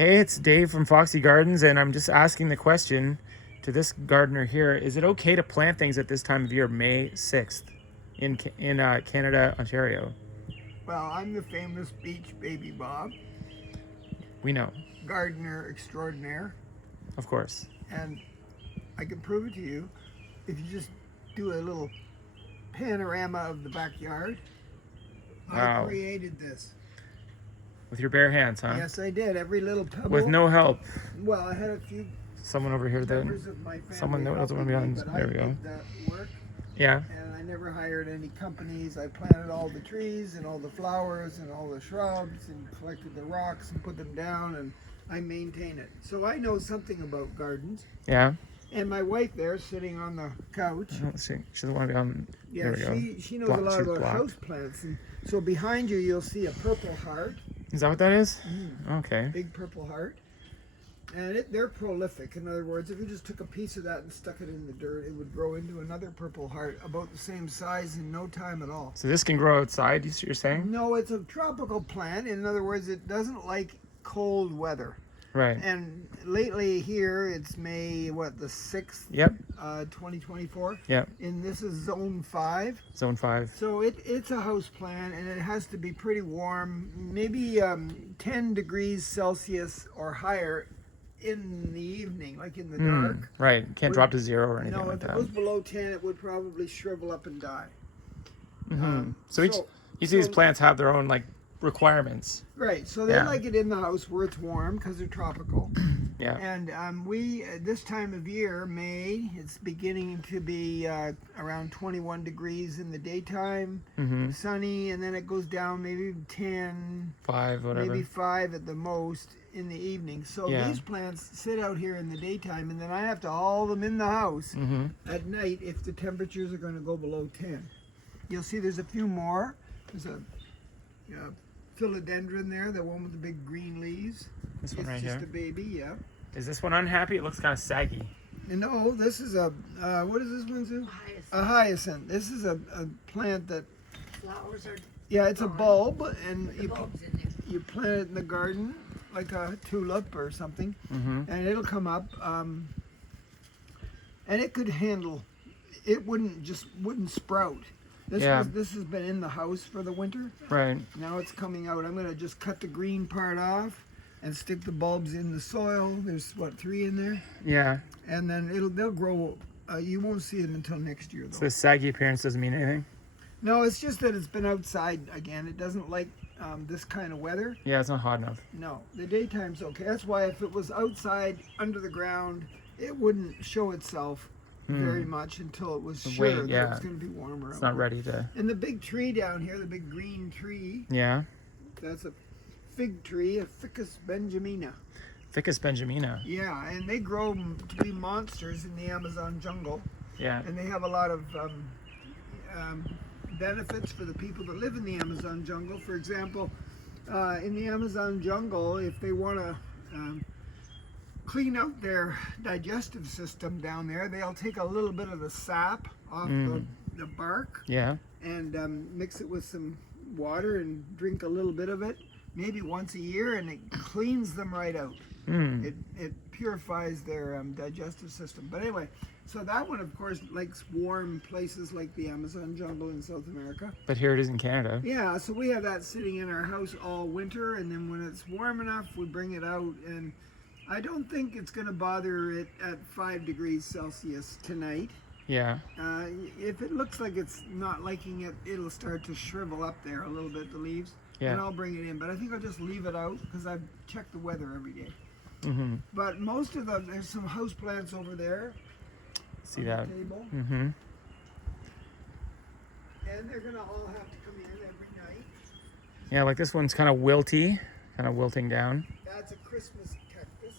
Hey, it's Dave from Foxy Gardens, and I'm just asking the question to this gardener here. Is it okay to plant things at this time of year, May 6th, in Canada, Ontario? Well, I'm the famous BeachBabyBob, We know, gardener extraordinaire, of course. and I can prove it to you if you just do a little panorama of the backyard. Wow. I created this. With your bare hands, huh? Yes, I did. Every little pebble. With no help. Well, I had a few Someone over here that members of my family. someone that doesn't want to be on. helping me, but There I we go. did the work, Yeah. and I never hired any companies. I planted all the trees and all the flowers and all the shrubs and collected the rocks and put them down, and I maintain it. So I know something about gardens. Yeah. And my wife there, sitting on the couch. I don't see. She doesn't want to be on. Yeah, there we go. she knows a lot She's about blocked. house plants. And so behind you, you'll see a purple heart, Is that what that is? Okay. big purple heart. And they're prolific. In other words, if you just took a piece of that and stuck it in the dirt, it would grow into another purple heart about the same size in no time at all. So this can grow outside, you're saying? No, it's a tropical plant. In other words, it doesn't like cold weather. Right. And lately here, it's May, the 6th, Yep. 2024. Yep. And this is zone 5. Zone 5. So it's a house plant, and it has to be pretty warm, maybe 10 degrees Celsius or higher in the evening, like in the dark. Right. Can't drop to 0 or anything No, like if it that. goes below 10, it would probably shrivel up and die. So each these plants have their own requirements. Right, so they like it in the house where it's warm because they're tropical. Yeah. And we, this time of year, May, it's beginning to be around 21 degrees in the daytime, sunny, and then it goes down maybe 10, 5, whatever. maybe 5 at the most in the evening. So these plants sit out here in the daytime, and then I have to haul them in the house at night if the temperatures are going to go below 10. You'll see there's a few more. There's a Filodendron there, the one with the big green leaves. This one right It's just here. a baby, yeah. Is this one unhappy? It looks kind of saggy. And no, this is a, what is this one, Sue? A hyacinth. This is a plant that, Flowers are it's a bulb, and the bulbs in there. you plant it in the garden, like a tulip or something, and it'll come up, and it could handle, it wouldn't sprout. This has been in the house for the winter. Right. Now it's coming out. I'm gonna just cut the green part off and stick the bulbs in the soil. There's 3 in there, Yeah. and then they'll grow. You won't see them until next year, though. So the saggy appearance doesn't mean anything? No, it's just that it's been outside again. It doesn't like this kind of weather. Yeah, it's not hot enough. No, the daytime's okay. That's why if it was outside under the ground, it wouldn't show itself very much until it was sure that it was going to be warmer. It's not ready to. And the big tree down here, the big green tree, Yeah. that's a fig tree, a Ficus benjamina. Ficus benjamina. Yeah, and they grow to be monsters in the Amazon jungle. Yeah. And they have a lot of benefits for the people that live in the Amazon jungle. For example, in the Amazon jungle, if they want to clean out their digestive system down there, they'll take a little bit of the sap off the bark and mix it with some water and drink a little bit of it, maybe once a year, and it cleans them right out. It purifies their digestive system. But anyway, so that one, of course, likes warm places like the Amazon jungle in South America. But here it is in Canada. Yeah, so we have that sitting in our house all winter, and then when it's warm enough, we bring it out. And I don't think it's going to bother it at 5 degrees Celsius tonight. Yeah. If it looks like it's not liking it, it'll start to shrivel up there a little bit, the leaves. Yeah. And I'll bring it in. But I think I'll just leave it out because I've checked the weather every day. But most of them, there's some house plants over there. See on that? the table. Mm-hmm. And they're going to all have to come in every night. Yeah, like this one's kind of wilty, kind of wilting down. That's a Christmas cactus.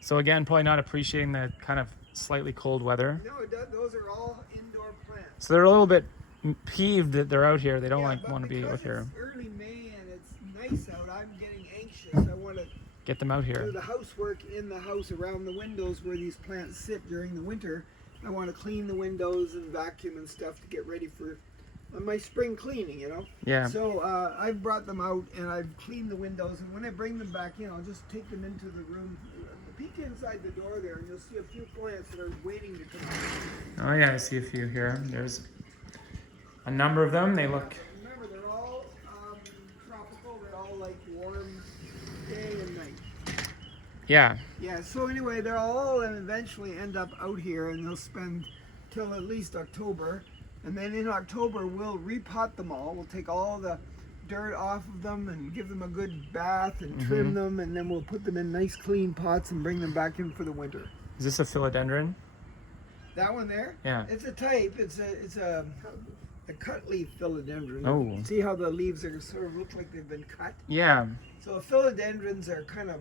So again, probably not appreciating the kind of slightly cold weather. No, those are all indoor plants. So they're a little bit peeved that they're out here. They don't But want to be out because here. it's early May and it's nice out, I'm getting anxious. I want to Get them out do here. the housework in the house around the windows where these plants sit during the winter. I want to clean the windows and vacuum and stuff to get ready for on my spring cleaning, you know. Yeah. So I've brought them out and I've cleaned the windows, and when I bring them back in, I'll just take them into the room, peek inside the door there, and you'll see a few plants that are waiting to come out. Oh yeah, I see a few here. There's a number of them. They look. Remember, they're all tropical. They're all like warm day and night. Yeah. Yeah. So anyway, they'll all eventually end up out here, and they'll spend till at least October, and then in October we'll repot them all. We'll take all the dirt off of them and give them a good bath and trim them, and then we'll put them in nice clean pots and bring them back in for the winter. Is this a philodendron? That one there? Yeah. It's a type. It's a cut leaf philodendron. Oh. See how the leaves are sort of look like they've been cut? Yeah. So philodendrons are kind of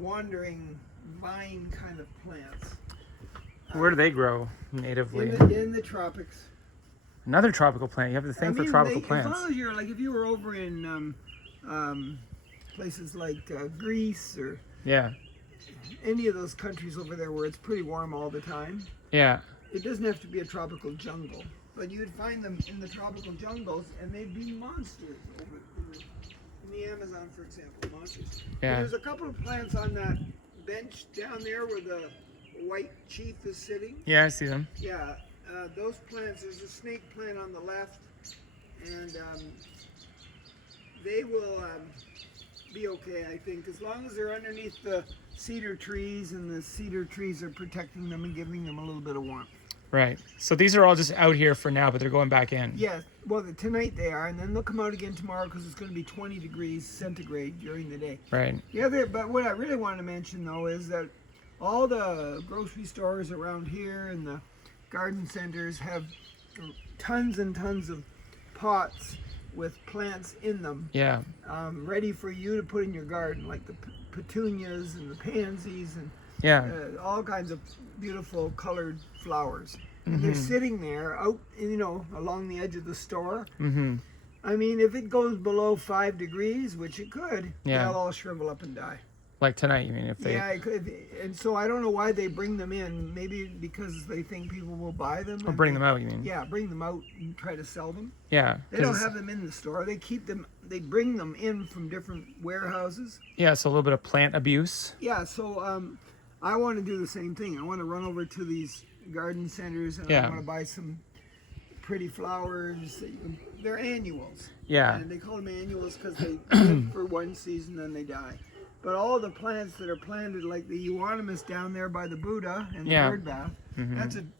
wandering vine kind of plants. Where do they grow natively? In the tropics. Another tropical plant. You have the thing for tropical plants. As long as you're like, if you were over in places like Greece or Yeah. any of those countries over there where it's pretty warm all the time, Yeah. it doesn't have to be a tropical jungle, but you'd find them in the tropical jungles, and they'd be monsters over in the Amazon, for example, monsters. Yeah. There's a couple of plants on that bench down there where the white chief is sitting. Yeah, I see them. Yeah, those plants, there's a snake plant on the left, and they will be okay, I think, as long as they're underneath the cedar trees, and the cedar trees are protecting them and giving them a little bit of warmth. Right. So these are all just out here for now, but they're going back in. Yeah, well, tonight they are, and then they'll come out again tomorrow because it's going to be 20 degrees centigrade during the day. Right. Yeah, but what I really want to mention, though, is that all the grocery stores around here and the garden centers have tons and tons of pots with plants in them, Yeah. ready for you to put in your garden, like the petunias and the pansies and Yeah. all kinds of beautiful colored flowers. And they're sitting there out, along the edge of the store. Mm-hmm. I mean, if it goes below 5 degrees, which it could, Yeah. they'll all shrivel up and die. Like tonight, you mean? If they. Yeah, it could. And so I don't know why they bring them in. Maybe because they think people will buy them. Or bring them out, you mean? Yeah, bring them out and try to sell them. Yeah. They don't have them in the store. They keep them. They bring them in from different warehouses. Yeah, so a little bit of plant abuse. Yeah. So I want to do the same thing. I want to run over to these garden centers, and Yeah. I want to buy some pretty flowers. They're annuals. Yeah. And they call them annuals because they live for one season, then they die. But all the plants that are planted, like the euonymus down there by the Buddha and the Yeah. bird bath,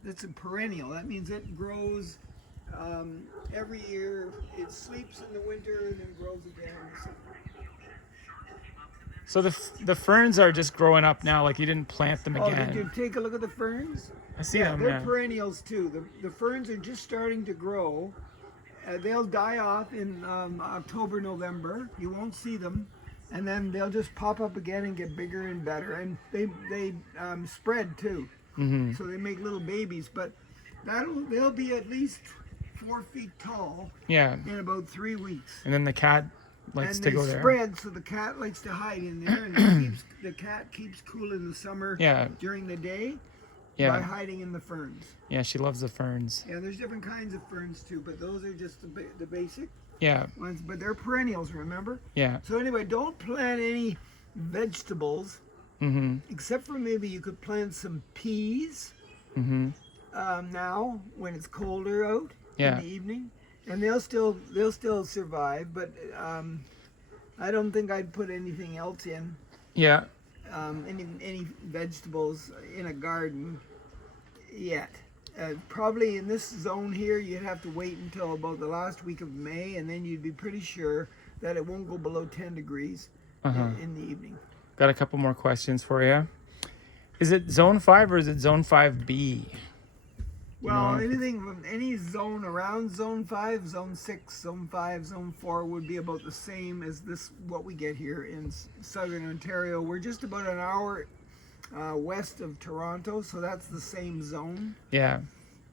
that's a perennial. That means it grows every year. It sleeps in the winter and then grows again in the summer. So the ferns are just growing up now, like you didn't plant them Oh, again. did you take a look at the ferns? I see Yeah, them, they're yeah. perennials too. The ferns are just starting to grow. They'll die off in October, November. You won't see them. And then they'll just pop up again and get bigger and better. And they spread too. Mm-hmm. So they make little babies. But they'll be at least 4 feet tall Yeah. in about 3 weeks. And then the cat likes And to they go there. spread, so the cat likes to hide in there. And the cat keeps cool in the summer Yeah. during the day by Yeah. hiding in the ferns. Yeah, she loves the ferns. Yeah, there's different kinds of ferns too, but those are just the basic Yeah. ones. But they're perennials, remember? Yeah. So anyway, don't plant any vegetables, Mm-hmm. except for maybe you could plant some peas Mm-hmm. now when it's colder out Yeah. in the evening, and they'll still survive. But I don't think I'd put anything else in, Yeah. any vegetables in a garden yet. Probably in this zone here, you'd have to wait until about the last week of May, and then you'd be pretty sure that it won't go below 10 degrees in the evening. Got a couple more questions for you. Is it zone 5 or is it zone 5B? Well, No. anything from any zone around zone 5, zone 6, zone 5, zone 4 would be about the same as what we get here in southern Ontario. We're just about an hour west of Toronto, so that's the same zone. Yeah.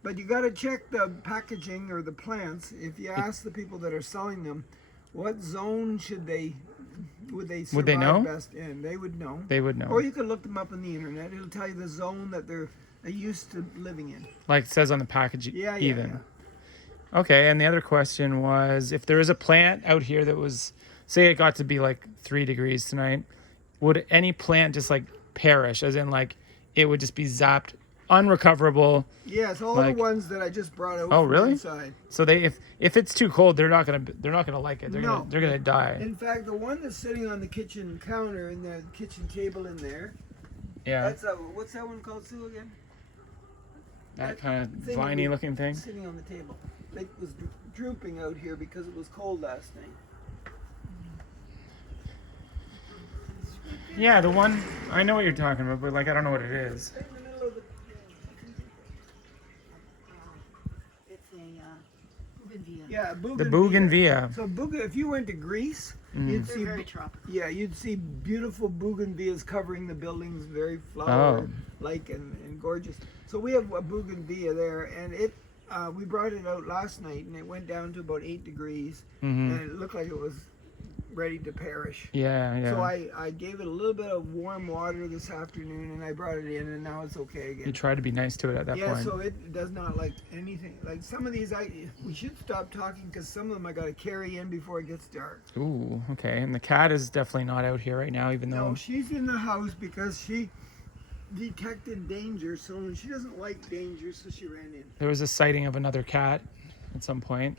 But you got to check the packaging or the plants. If you ask the people that are selling them, what zone would they survive know? best in? They would know. They would know. Or you could look them up on the internet. It'll tell you the zone that they're used to living in. Like it says on the package Yeah, even. Okay, and the other question was, if there is a plant out here that was, say it got to be like 3 degrees tonight, would any plant just like perish, as in like it would just be zapped, unrecoverable? Yes, all Like- the ones that I just brought out Oh, from really? inside. So they, if it's too cold, they're not gonna like it. No. They're gonna die. In fact, the one that's sitting on the kitchen counter and the kitchen table in there, Yeah, that's what's that one called, Sue, again? that kind of thing viney we- looking thing. Sitting on the table. It was drooping out here because it was cold last night. Yeah, the one, I know what you're talking about, but like I don't know what it is. Right in the middle of the. It's a bougainvillea. Yeah, The bougainvillea. So if you went to Greece, Mm. you'd They're see very tropical. you'd see beautiful bougainvilleas covering the buildings, very Oh. flower-like and gorgeous. So we have a bougainvillea there, and we brought it out last night, and it went down to about 8 degrees, Mm-hmm. and it looked like it was ready to perish. Yeah, yeah. So I gave it a little bit of warm water this afternoon, and I brought it in, and now it's okay again. You tried to be nice to it at that Yeah, point. so it does not like anything. Like some of these, we should stop talking because some of them I got to carry in before it gets dark. Ooh, okay. And the cat is definitely not out here right now, even though. No, she's in the house because she detected danger. So she doesn't like danger, so she ran in. There was a sighting of another cat at some point,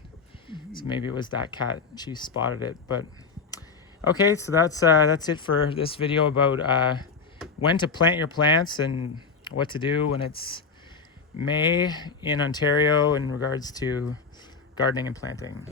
so maybe it was that cat. She spotted it, but okay. So that's it for this video about when to plant your plants and what to do when it's May in Ontario in regards to gardening and planting.